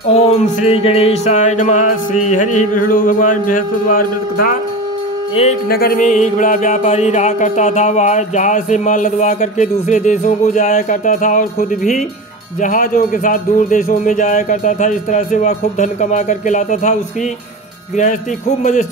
ओम श्री गणेशाय नमः। श्री हरि विष्णु भगवान बृहस्पतिवार व्रत कथा। एक नगर में एक बड़ा व्यापारी रहा करता था। वह जहाज से माल लदवा करके दूसरे देशों को जाया करता था और खुद भी जहाज़ों के साथ दूर देशों में जाया करता था। इस तरह से वह खूब धन कमा करके लाता था। उसकी गृहस्थी खूब मजे से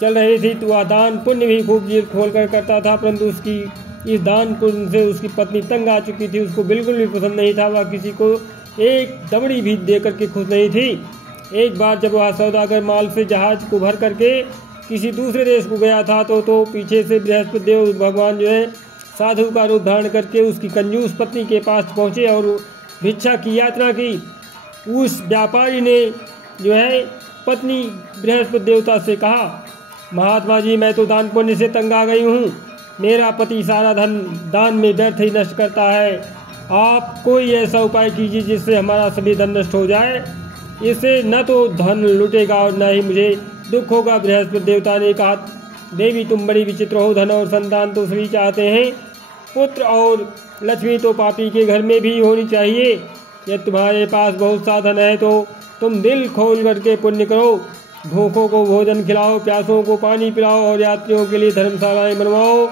चल रही थी। तो वह दान पुण्य भी खूब जी खोल कर करता था, परंतु उसकी इस दान पुण्य से उसकी पत्नी तंग आ चुकी थी। उसको बिल्कुल भी पसंद नहीं था। वह किसी को एक दमड़ी भी दे करके खुश नहीं थी। एक बार जब वह सौदागर माल से जहाज को भर करके किसी दूसरे देश को गया था तो पीछे से बृहस्पति देव भगवान जो है साधु का रूप धारण करके उसकी कंजूस पत्नी के पास पहुँचे और भिक्षा की यात्रा की। उस व्यापारी ने जो है पत्नी बृहस्पति देवता से कहा, महात्मा जी, मैं तो दान पुण्य से तंग आ गई हूँ। मेरा पति सारा धन दान में व्यर्थ ही नष्ट करता है। आप कोई ऐसा उपाय कीजिए जिससे हमारा सभी धन नष्ट हो जाए। इससे न तो धन लुटेगा और न ही मुझे दुख होगा। बृहस्पति देवता ने कहा, देवी तुम बड़ी विचित्र हो। धन और संतान तो सभी चाहते हैं, पुत्र और लक्ष्मी तो पापी के घर में भी होनी चाहिए। यदि तुम्हारे पास बहुत सा धन है तो तुम दिल खोल करके पुण्य करो। भूखों को भोजन खिलाओ, प्यासों को पानी पिलाओ और यात्रियों के लिए धर्मशालाएं बनवाओ।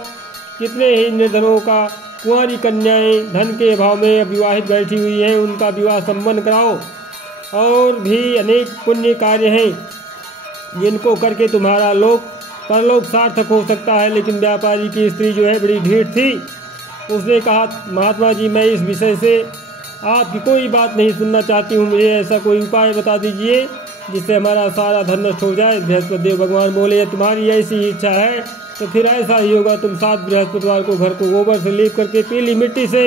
कितने ही निर्धनों का कुंवारी कन्याएं धन के अभाव में अविवाहित बैठी हुई हैं, उनका विवाह संपन्न कराओ। और भी अनेक पुण्य कार्य हैं जिनको करके तुम्हारा लोक परलोक सार्थक हो सकता है। लेकिन व्यापारी की स्त्री जो है बड़ी ढीठ थी। उसने कहा, महात्मा जी, मैं इस विषय से आपकी कोई बात नहीं सुनना चाहती हूँ। मुझे ऐसा कोई उपाय बता दीजिए जिससे हमारा सारा धन नष्ट हो जाए। बृहस्पति देव भगवान बोले, तुम्हारी ऐसी इच्छा है तो फिर ऐसा ही होगा। तुम 7 बृहस्पतिवार को घर को गोबर से लीप करके पीली मिट्टी से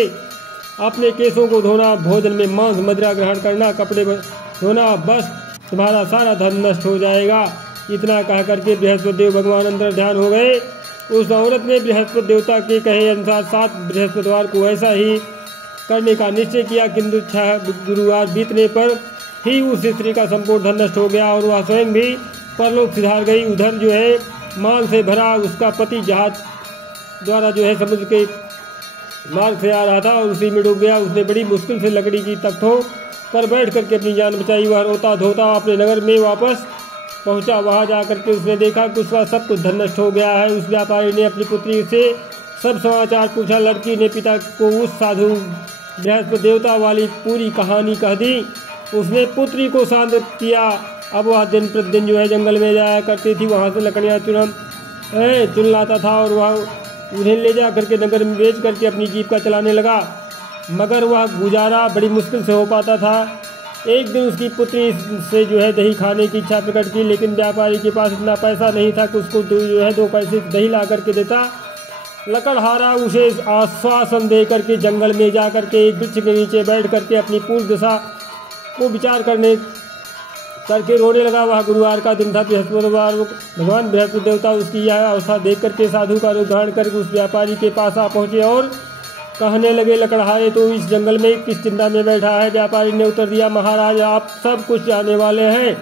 अपने केसों को धोना, भोजन में मांस मदिरा ग्रहण करना, कपड़े धोना, बस तुम्हारा सारा धन नष्ट हो जाएगा। इतना कह करके बृहस्पति देव भगवान अंदर ध्यान हो गए। उस औरत ने बृहस्पति देवता के कहे अनुसार 7 बृहस्पतिवार को ऐसा ही करने का निश्चय किया, किंतु 6 गुरुवार बीतने पर ही उस स्त्री का संपूर्ण धन नष्ट हो गया और वह स्वयं भी परलोक सिधार गई। उधर जो है माल से भरा उसका पति जहाज द्वारा जो है समुद्र के मार्ग से आ रहा था और उसी में डूब गया। उसने बड़ी मुश्किल से लकड़ी की तख्तों पर बैठ करके अपनी जान बचाई। वह रोता धोता अपने नगर में वापस पहुंचा। वहां जाकर के उसने देखा कि उसका सब कुछ धन नष्ट हो गया है। उस व्यापारी ने अपनी पुत्री से सब समाचार पूछा। लड़की ने पिता को उस साधु बृहस्पति देवता वाली पूरी कहानी कह दी। उसने पुत्री को शांत किया। अब वह दिन प्रतिदिन जो है जंगल में जाया करती थी। वहाँ से लकड़ियाँ चुन लाता था और वह उन्हें ले जा करके नगर में बेच करके अपनी जीविका चलाने लगा। मगर वह गुजारा बड़ी मुश्किल से हो पाता था। एक दिन उसकी पुत्री से जो है दही खाने की इच्छा प्रकट की, लेकिन व्यापारी के पास इतना पैसा नहीं था कि उसको जो है 2 पैसे दही ला करके देता। लकड़हारा उसे आश्वासन दे करके जंगल में जा करके एक वृक्ष के नीचे बैठ करके अपनी पूर्व दशा को विचार करके रोने लगा। वह गुरुवार का दिन था। बृहस्पतिवार भगवान बृहस्पति देवता उसकी यह अवस्था देख करके साधु का रूप धारण करके उस व्यापारी के पास आ पहुंचे और कहने लगे, लकड़हारे तो इस जंगल में किस चिंता में बैठा है? व्यापारी ने उत्तर दिया, महाराज, आप सब कुछ जाने वाले हैं।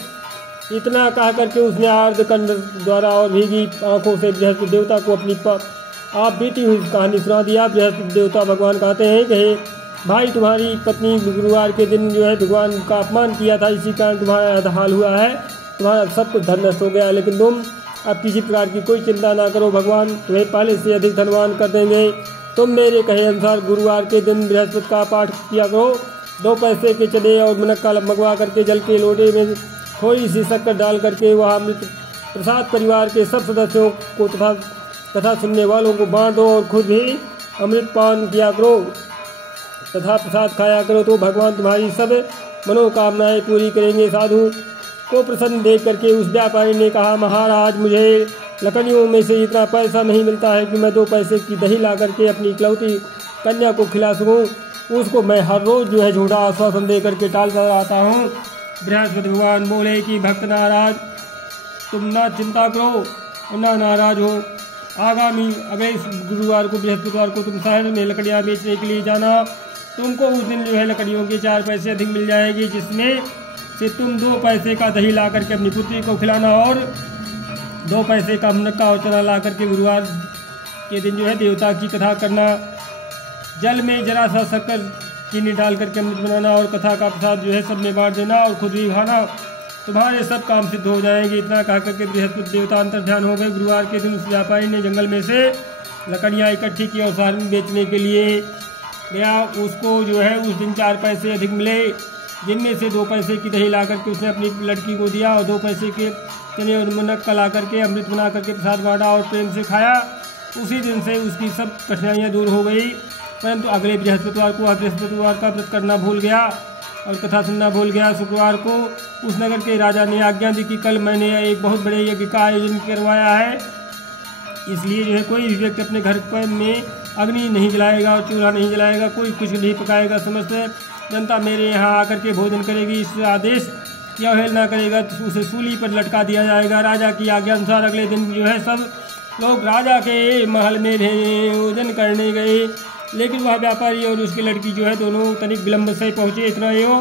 इतना कह करके उसने आर्द्रकंठ द्वारा और भीगी आंखों से बृहस्पति देवता को अपनी आप बीती हुई कहानी सुना दिया। बृहस्पति देवता भगवान कहते हैं कि भाई, तुम्हारी पत्नी गुरुवार के दिन जो है भगवान का अपमान किया था, इसी कारण तुम्हारा हाल हुआ है। तुम्हारा सब कुछ धन नष्ट हो गया, लेकिन तुम अब किसी प्रकार की कोई चिंता ना करो। भगवान तुम्हें पहले से अधिक धनवान कर देंगे। तुम मेरे कहे अनुसार गुरुवार के दिन बृहस्पति का पाठ किया करो। 2 पैसे के चने और मुनक्का मंगवा करके जल के लोटे में थोड़ी सी शक्कर डाल करके वह अमृत प्रसाद परिवार के सब सदस्यों को तथा कथा सुनने वालों को बांट दो और खुद भी अमृत पान किया करो तथा प्रसाद खाया करो, तो भगवान तुम्हारी सब मनोकामनाएं पूरी करेंगे। साधु को प्रसन्न देख करके उस व्यापारी ने कहा, महाराज, मुझे लकड़ियों में से इतना पैसा नहीं मिलता है कि मैं 2 पैसे की दही ला करके अपनी इकलौती कन्या को खिला सकूं। उसको मैं हर रोज जो है झूठा आश्वासन दे करके टालता रहता हूँ। बृहस्पति भगवान बोले कि भक्त नाराज, तुम ना चिंता करो, ना नाराज हो। आगामी अगले गुरुवार को बृहस्पतिवार को तुम शहर में लकड़ियाँ बेचने के लिए जाना। तुमको उस दिन जो है लकड़ियों के 4 पैसे अधिक मिल जाएगी, जिसमें से तुम 2 पैसे का दही ला करके अपनी पुत्री को खिलाना और 2 पैसे का मुनक्का और चना ला करके गुरुवार के दिन जो है देवता की कथा करना। जल में जरा सा शक्कर चीनी डाल करके अमृत बनाना और कथा का प्रसाद जो है सब में बांट देना और खुद भी खाना, तुम्हारे सब काम सिद्ध हो जाएंगे। इतना कह करके बृहस्पति देवता अंतर्ध्यान हो गए। गुरुवार के दिन उस व्यापारी ने जंगल में से लकड़ियाँ इकट्ठी की और शहर में बेचने के लिए गया। उसको जो है उस दिन 4 पैसे अधिक मिले, जिनमें से 2 पैसे की दही ला करके उसने अपनी लड़की को दिया और 2 पैसे के चने और मुनक्का ला करके अमृत बना करके प्रसाद बांटा और प्रेम से खाया। उसी दिन से उसकी सब कठिनाइयाँ दूर हो गई। परंतु अगले बृहस्पतिवार को बृहस्पतिवार का व्रत करना भूल गया और कथा सुनना भूल गया। शुक्रवार को उस नगर के राजा ने आज्ञा दी कि कल मैंने एक बहुत बड़े यज्ञ का आयोजन करवाया है, इसलिए जो है कोई भी व्यक्ति अपने घर पर में अग्नि नहीं जलाएगा और चूल्हा नहीं जलाएगा, कोई कुछ नहीं पकाएगा। समस्त जनता मेरे यहाँ आकर के भोजन करेगी। इस आदेश की अवहेलना करेगा तो उसे सूली पर लटका दिया जाएगा। राजा की आज्ञा अनुसार अगले दिन जो है सब लोग राजा के महल में भोजन करने गए, लेकिन वह व्यापारी और उसकी लड़की जो है दोनों तनिक विलम्ब से पहुँचे। इतना ही हो,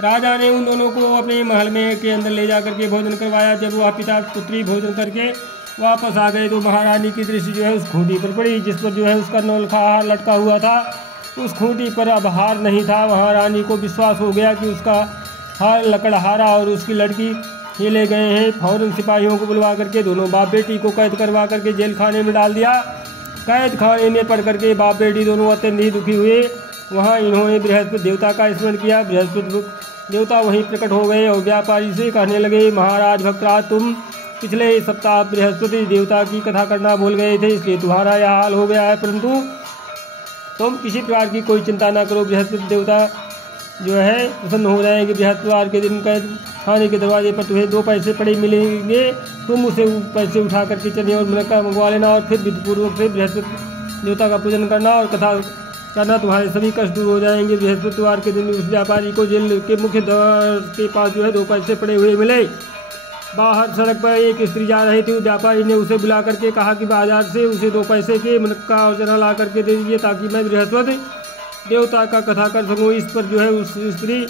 राजा ने उन दोनों को अपने महल में के अंदर ले जा करके भोजन करवाया। जब वह पिता पुत्री भोजन करके वापस आ गए तो महारानी की दृष्टि जो है उस खूंटी पर पड़ी जिस पर जो है उसका नौलखा हार लटका हुआ था। उस खूंटी पर अब हार नहीं था। महारानी को विश्वास हो गया कि उसका हार लकड़हारा और उसकी लड़की ये ले गए हैं। फौरन सिपाहियों को बुलवा करके दोनों बाप बेटी को कैद करवा करके जेल खाने में डाल दिया। कैद खाने में पड़ करके बाप बेटी दोनों अत्यंत ही दुखी हुए। वहाँ इन्होंने बृहस्पति देवता का स्मरण किया। बृहस्पति देवता वहीं प्रकट हो गए और व्यापारी से कहने लगे, महाराज भक्तराज, तुम पिछले सप्ताह बृहस्पति देवता की कथा करना भूल गए थे, इसलिए तुम्हारा यह हाल हो गया है। परंतु तुम किसी प्रकार की कोई चिंता ना करो, बृहस्पति देवता जो है प्रसन्न हो जाएंगे। बृहस्पतिवार के दिन कैद खाने के दरवाजे पर तुम्हें 2 पैसे पड़े मिलेंगे, तुम उसे पैसे उठा करके चने और मुनक्का मंगवा लेना और फिर विधिपूर्वक से बृहस्पति देवता का पूजन करना और कथा करना, तुम्हारे सभी कष्ट दूर हो जाएंगे। बृहस्पतिवार के दिन उस व्यापारी को जेल के मुख्य द्वार के पास जो है 2 पैसे पड़े हुए मिले। बाहर सड़क पर एक स्त्री जा रही थी। व्यापारी ने उसे बुला करके कहा कि बाजार से उसे 2 पैसे के मुनक्का और चना ला करके दे दीजिए ताकि मैं बृहस्पति देवता का कथा कर सकूं। इस पर जो है उस स्त्री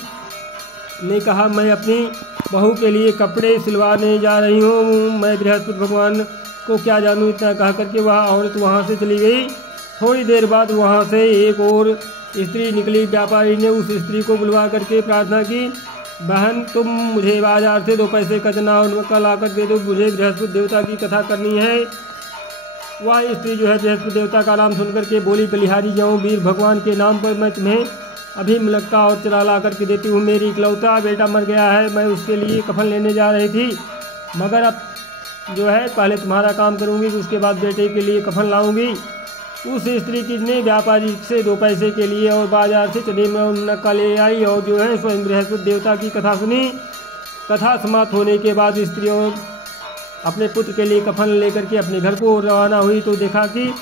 ने कहा, मैं अपनी बहू के लिए कपड़े सिलवाने जा रही हूँ, मैं बृहस्पति भगवान को क्या जानूँ। इतना कह करके वह औरत वहाँ से चली गई। थोड़ी देर बाद वहाँ से एक और स्त्री निकली। व्यापारी ने उस स्त्री को बुलवा करके प्रार्थना की, बहन तुम मुझे बाजार से 2 पैसे का चना और मुनक्का ला कर दे दो, मुझे बृहस्पति देवता की कथा करनी है। वह स्त्री जो है बृहस्पति देवता का नाम सुनकर के बोली, बलिहारी जाऊँ, वीर भगवान के नाम पर मैं तुम्हें अभी मुनक्का और चना ला करके देती हूँ। मेरी इकलौता बेटा मर गया है, मैं उसके लिए कफन लेने जा रही थी, मगर अब जो है पहले तुम्हारा काम करूँगी, उसके बाद बेटे के लिए कफन लाऊंगी। उस स्त्री की ने व्यापारी से 2 पैसे के लिए और बाजार से चने में मुनक्का ले आई और जो है स्वयं बृहस्पति देवता की कथा सुनी। कथा समाप्त होने के बाद स्त्री और अपने पुत्र के लिए कफन लेकर के अपने घर को रवाना हुई तो देखा कि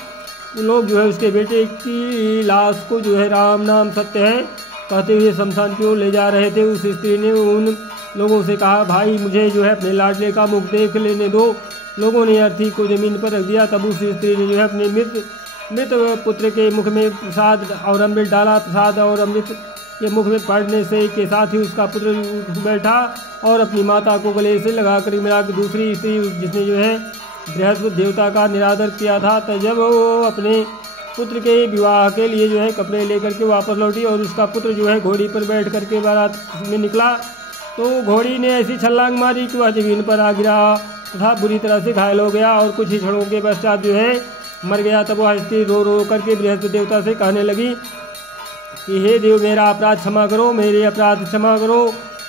लोग जो है उसके बेटे की लाश को जो है राम नाम सत्य है कहते हुए शमशान की ओर ले जा रहे थे। उस स्त्री ने उन लोगों से कहा, भाई मुझे जो है अपने लाडले का मुख देख लेने दो। लोगों ने अर्थी को जमीन पर रख दिया। तब उस स्त्री ने जो है अपने मृत पुत्र के मुख में प्रसाद और अमृत डाला। प्रसाद और अमृत के मुख में पड़ने से के साथ ही उसका पुत्र उठ बैठा और अपनी माता को गले से लगा कर मिला। दूसरी स्त्री जिसने जो है बृहस्पति देवता का निरादर किया था, तो जब वो अपने पुत्र के विवाह के लिए जो है कपड़े लेकर के वापस लौटी और उसका पुत्र जो है घोड़ी पर बैठ करके बारात में निकला तो घोड़ी ने ऐसी छलांग मारी कि वह जमीन पर आ गिरा तथा बुरी तरह से घायल हो गया और कुछ ही क्षणों के पश्चात जो है मर गया। तब वह स्त्री रो रो करके बृहस्पति देवता से कहने लगी कि हे देव, मेरा अपराध क्षमा करो, मेरे अपराध क्षमा करो।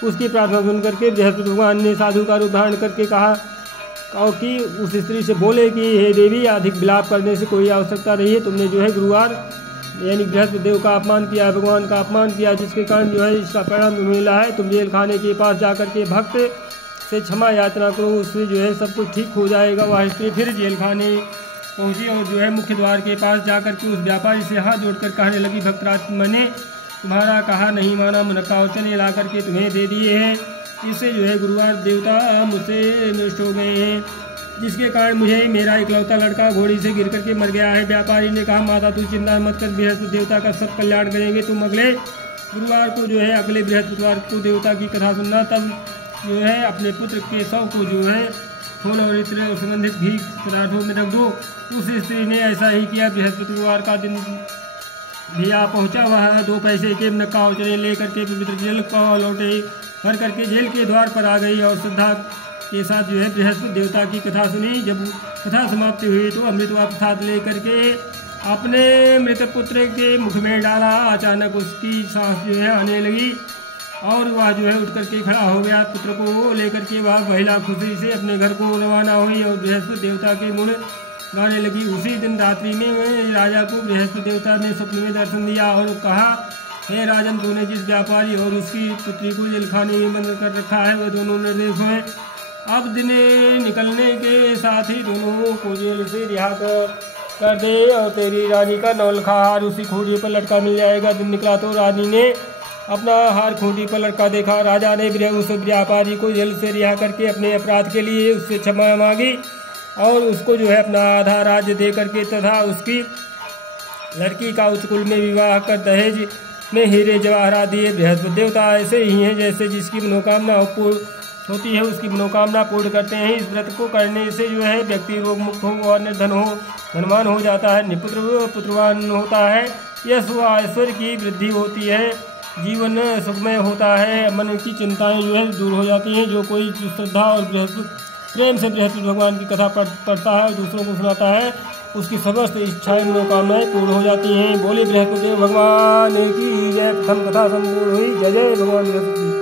उसकी प्रार्थना सुन करके बृहस्पति भगवान ने साधु का रूप धारण करके कहा कि उस स्त्री से बोले कि हे देवी, अधिक विलाप करने से कोई आवश्यकता नहीं है। तुमने जो है गुरुवार यानी बृहस्पति देव का अपमान किया, भगवान का अपमान किया, जिसके कारण जो है इसका परिणाम तुम्हें मिला है। तुम जेल खाने के पास जाकर के भक्त से क्षमा याचना करो, उससे जो है सब कुछ ठीक हो जाएगा। वह स्त्री फिर जेल खाने पहुंची और जो है मुख्य द्वार के पास जाकर के उस व्यापारी से हाथ जोड़कर कहने लगी, भक्तराज, मैंने तुम्हारा कहा नहीं माना, मुनक्का और चने ला करके तुम्हें दे दिए हैं। इससे जो है गुरुवार देवता मुझसे नष्ट हो गए हैं, जिसके कारण मुझे मेरा इकलौता लड़का घोड़ी से गिर करके मर गया है। व्यापारी ने कहा, माता तू चिंता मत कर, बृहस्पति देवता का सब कल्याण करेंगे। तुम अगले गुरुवार को जो है अगले बृहस्पतिवार को देवता की कथा सुनना। तब जो है अपने पुत्र के शव को जो है फूल और इत्र और सुगंधित घी पदार्थों में रख दो। उस स्त्री ने ऐसा ही किया। बृहस्पतिवार का दिन भी आ पहुँचा। वह 2 पैसे के नक्का उचरे लेकर के पवित्र जल लौटे भर करके जेल के द्वार पर आ गई और श्रद्धा के साथ जो है बृहस्पति देवता की कथा सुनी। जब कथा समाप्ति हुई तो अमृत व प्रसाद लेकर के अपने मृत पुत्र के मुख में डाला। अचानक उसकी सांस जो है आने लगी और वह जो है उठ करके खड़ा हो गया। पुत्र को लेकर के वह महिला खुशी से अपने घर को रवाना हुई और बृहस्पति देवता के गुण गाने लगी। उसी दिन रात्रि में राजा को बृहस्पति देवता ने स्वप्न में दर्शन दिया और कहा, हे राजन, तूने जिस व्यापारी और उसकी पुत्री को जेलखाने में बंद कर रखा है वह दोनों निर्दोष हैं। अब दिन निकलने के साथ ही दोनों को जेल से रिहा कर दे और तेरी रानी का नौलखा हार उसी खूंटी पर लटका मिल जाएगा। दिन निकला तो रानी ने अपना हार खूंटी पर लटका देखा। राजा ने उस व्यापारी को जेल से रिहा करके अपने अपराध के लिए उससे क्षमा मांगी और उसको जो है अपना आधा राज्य दे करके तथा उसकी लड़की का उच्च कुल में विवाह कर दहेज में हीरे जवाहरात दिए। बृहस्पति देवता ऐसे ही हैं जैसे जिसकी मनोकामना होती है उसकी मनोकामना पूर्ण करते हैं। इस व्रत को करने से जो है व्यक्ति रोग मुक्त हो और धनवान हो जाता है, निपुत्र पुत्रवान होता है, यश व ऐश्वर्य की वृद्धि होती है, जीवन सुखमय होता है, मन की चिंताएं जो है दूर हो जाती हैं। जो कोई श्रद्धा और प्रेम से बृहस्पति भगवान की कथा पढ़ता है और दूसरों को सुनाता है उसकी समस्त इच्छाएं मनोकामनाएं पूर्ण हो जाती हैं। बोले बृहस्पति भगवान की जय। प्रथम कथा संपूर्ण हुई। जय जय भगवान बृहस्पति।